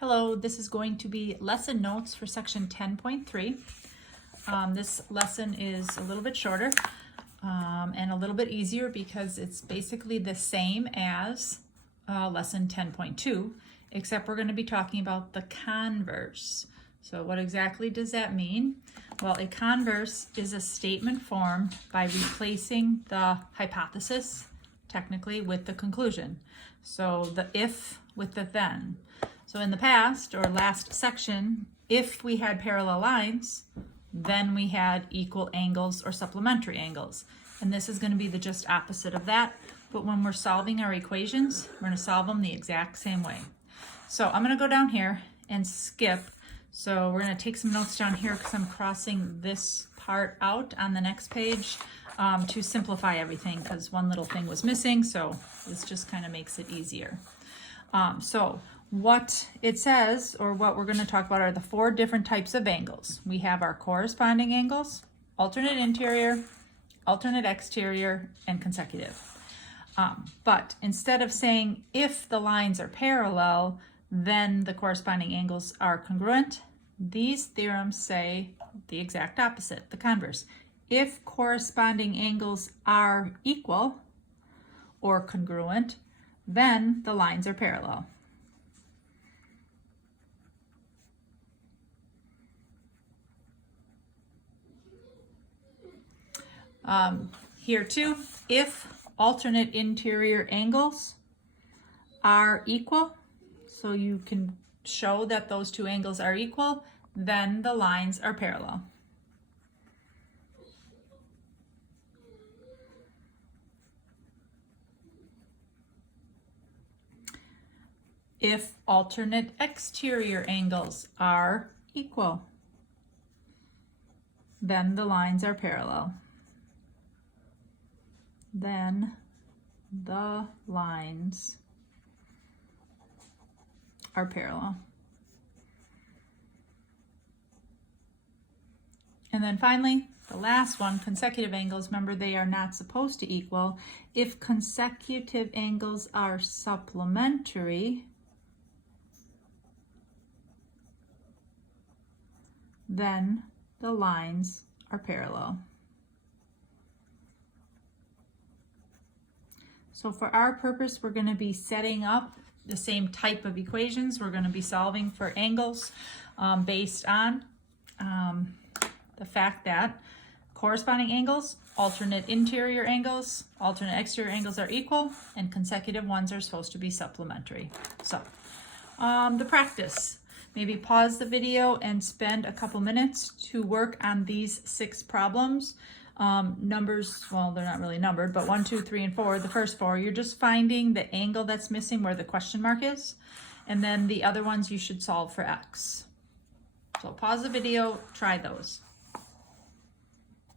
Hello, this is going to be lesson notes for section 10.3. This lesson is a little bit shorter and a little bit easier because it's basically the same as lesson 10.2, except we're going to be talking about the converse. So what exactly does that mean? Well, a converse is a statement formed by replacing the hypothesis, technically, with the conclusion. So the if with the then. So in the past, or last section, if we had parallel lines, then we had equal angles or supplementary angles. And this is going to be the just opposite of that. But when we're solving our equations, we're going to solve them the exact same way. So I'm going to go down here and skip. So we're going to take some notes down here because I'm crossing this part out on the next page to simplify everything because one little thing was missing. So this just kind of makes it easier. So what it says, or what we're going to talk about, are the four different types of angles. We have our corresponding angles, alternate interior, alternate exterior, and consecutive. But instead of saying if the lines are parallel, then the corresponding angles are congruent, these theorems say the exact opposite, the converse. If corresponding angles are equal or congruent, then the lines are parallel. Here too, if alternate interior angles are equal, so you can show that those two angles are equal, then the lines are parallel. If alternate exterior angles are equal, then the lines are parallel. Then the lines are parallel. And then finally, the last one, consecutive angles. Remember, they are not supposed to equal. If consecutive angles are supplementary, then the lines are parallel. So for our purpose, we're going to be setting up the same type of equations. We're going to be solving for angles based on the fact that corresponding angles, alternate interior angles, alternate exterior angles are equal, and consecutive ones are supposed to be supplementary. So the practice. Maybe pause the video and spend a couple minutes to work on these 6 problems. Numbers, well, they're not really numbered, but 1, 2, 3, and 4, the first 4, you're just finding the angle that's missing where the question mark is. And then the other ones you should solve for X. So pause the video, try those.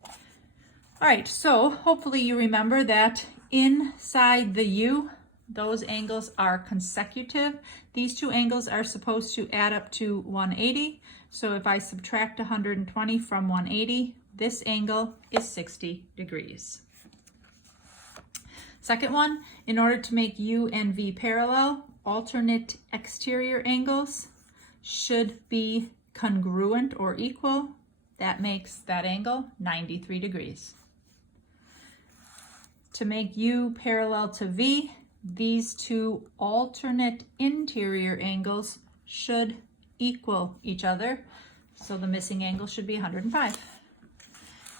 All right, so hopefully you remember that inside the U, those angles are consecutive. These two angles are supposed to add up to 180. So if I subtract 120 from 180, this angle is 60 degrees. Second one, in order to make U and V parallel, alternate exterior angles should be congruent or equal. That makes that angle 93 degrees. To make U parallel to V, these two alternate interior angles should equal each other. So the missing angle should be 105.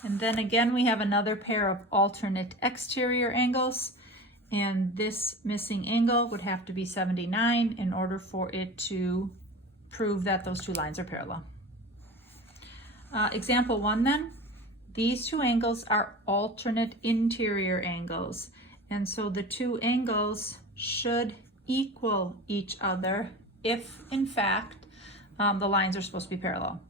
And then again, we have another pair of alternate exterior angles, and this missing angle would have to be 79 in order for it to prove that those two lines are parallel. Example 1 then, these two angles are alternate interior angles, and so the two angles should equal each other if, in fact, the lines are supposed to be parallel.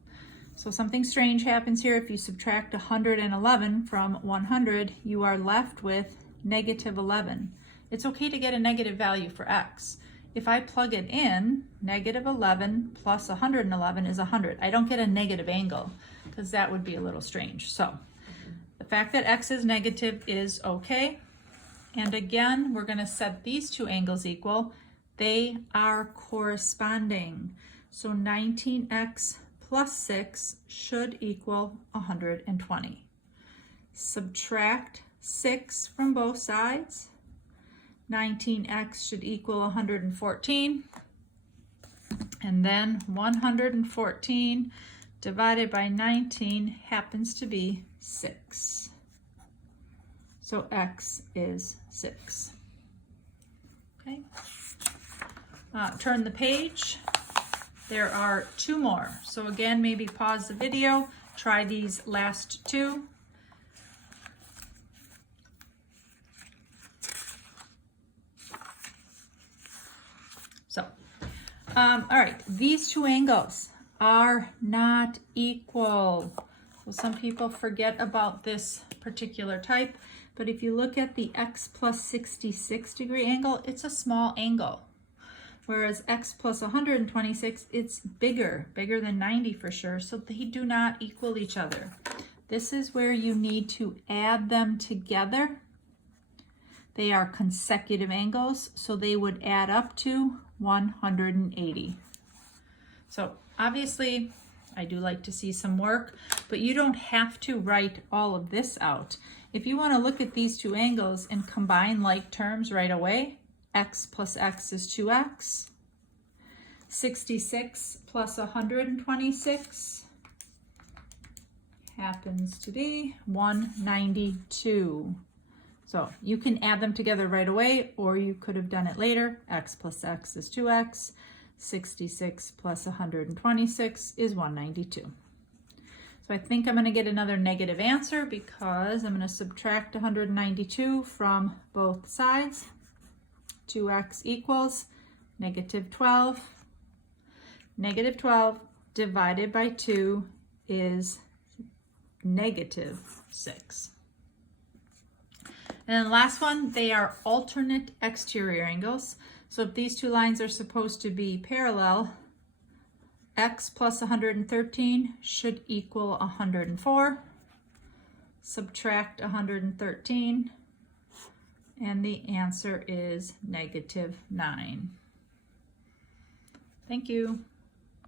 So something strange happens here. If you subtract 111 from 100, you are left with negative 11. It's okay to get a negative value for X. If I plug it in, negative 11 plus 111 is 100. I don't get a negative angle because that would be a little strange. So the fact that X is negative is okay. And again, we're going to set these two angles equal. They are corresponding. So 19x plus 6 should equal 120. Subtract 6 from both sides. 19x should equal 114. And then 114 divided by 19 happens to be 6. So x is 6. Okay. Turn the page. There are 2 more. So again, maybe pause the video, try these last 2. So, all right, these 2 angles are not equal. So some people forget about this particular type, but if you look at the x plus 66 degree angle, it's a small angle. Whereas x plus 126, it's bigger than 90 for sure, so they do not equal each other. This is where you need to add them together. They are consecutive angles, so they would add up to 180. So obviously, I do like to see some work, but you don't have to write all of this out. If you want to look at these 2 angles and combine like terms right away, x plus x is 2x. 66 plus 126 happens to be 192. So you can add them together right away, or you could have done it later. X plus x is 2x. 66 plus 126 is 192. So I think I'm going to get another negative answer because I'm going to subtract 192 from both sides. 2x equals negative 12. Negative 12 divided by 2 is negative 6. And then the last one, they are alternate exterior angles. So if these 2 lines are supposed to be parallel, x plus 113 should equal 104. Subtract 113, and the answer is negative 9. Thank you.